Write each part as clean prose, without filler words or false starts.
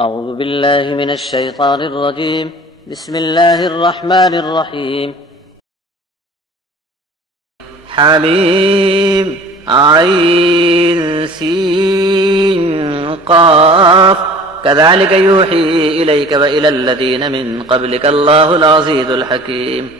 أعوذ بالله من الشيطان الرجيم. بسم الله الرحمن الرحيم. حميم عين سين قاف كذلك يوحي إليك وإلى الذين من قبلك الله العزيز الحكيم.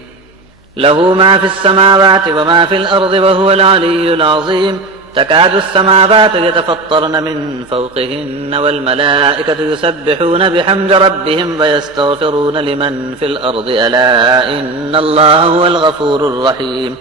له ما في السماوات وما في الأرض وهو العلي العظيم. تكاد السماوات يتفطرن من فوقهن والملائكة يسبحون بحمد ربهم ويستغفرون لمن في الأرض ألا إن الله هو الغفور الرحيم.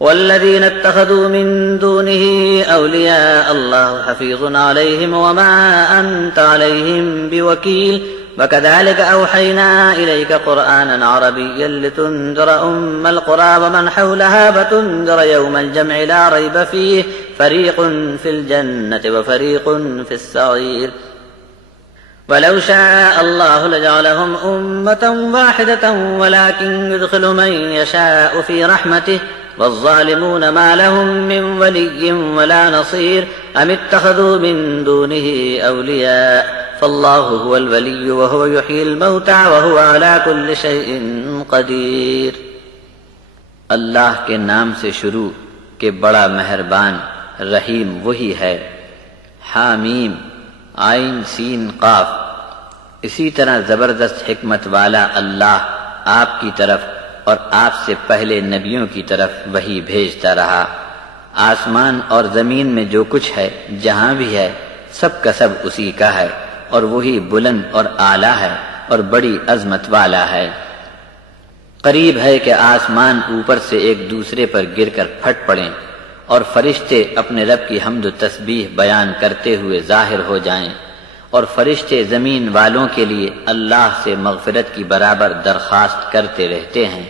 والذين اتخذوا من دونه أولياء الله حفيظ عليهم وما أنت عليهم بوكيل. وكذلك أوحينا إليك قرآنا عربيا لتنذر أم القرى ومن حولها وتنذر يوم الجمع لا ريب فيه فريق في الجنة وفريق في السعير. ولو شاء الله لجعلهم أمة واحدة ولكن يدخل من يشاء في رحمته والظالمون ما لهم من ولي ولا نصير. أم اتخذوا من دونه أولياء فالله هو الولي وهو يحيي الموتى وهو على كل شيء قدیر. اللہ کے نام سے شروع کہ بڑا مہربان رحیم وہی ہے. حامیم عین سین قاف. اسی طرح زبردست حکمت والا اللہ آپ کی طرف اور آپ سے پہلے نبیوں کی طرف وحی بھیجتا رہا. آسمان اور زمین میں جو کچھ ہے جہاں بھی ہے سب کا سب اسی کا ہے اور وہی بلند اور اعلیٰ ہے اور بڑی عظمت والا ہے. قریب ہے کہ آسمان اوپر سے ایک دوسرے پر گر کر پھٹ پڑیں اور فرشتے اپنے رب کی حمد و تسبیح بیان کرتے ہوئے ظاہر ہو جائیں اور فرشتے زمین والوں کے لیے اللہ سے مغفرت کی برابر درخواست کرتے رہتے ہیں.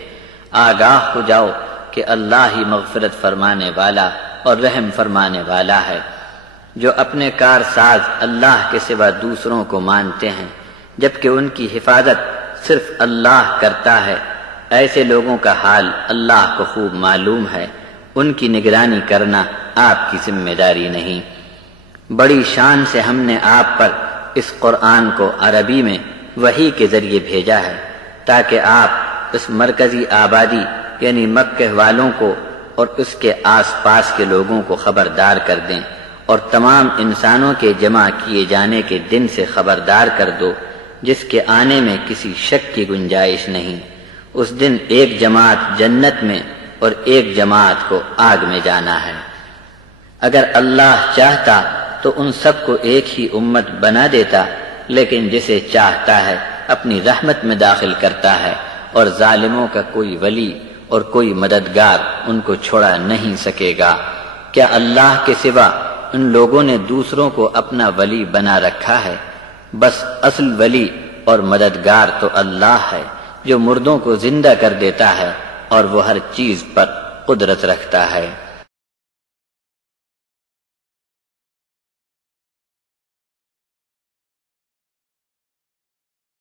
آگاہ ہو جاؤ کہ اللہ ہی مغفرت فرمانے والا اور رحم فرمانے والا ہے. جو اپنے کار ساز اللہ کے سوا دوسروں کو مانتے ہیں جبکہ ان کی حفاظت صرف اللہ کرتا ہے، ایسے لوگوں کا حال اللہ کو خوب معلوم ہے. ان کی نگرانی کرنا آپ کی ذمہ داری نہیں. بڑی شان سے ہم نے آپ پر اس قرآن کو عربی میں وحی کے ذریعے بھیجا ہے تاکہ آپ اس مرکزی آبادی یعنی مکہ والوں کو اور اس کے آس پاس کے لوگوں کو خبردار کر دیں اور تمام انسانوں کے جمع کیے جانے کے دن سے خبردار کر دو جس کے آنے میں کسی شک کی گنجائش نہیں. اس دن ایک جماعت جنت میں اور ایک جماعت کو آگ میں جانا ہے. اگر اللہ چاہتا تو ان سب کو ایک ہی امت بنا دیتا، لیکن جسے چاہتا ہے اپنی رحمت میں داخل کرتا ہے اور ظالموں کا کوئی ولی اور کوئی مددگار ان کو چھوڑا نہیں سکے گا. کیا اللہ کے سوا ان لوگوں نے دوسروں کو اپنا ولی بنا رکھا ہے؟ بس اصل ولی اور مددگار تو اللہ ہے جو مردوں کو زندہ کر دیتا ہے اور وہ ہر چیز پر قدرت رکھتا ہے.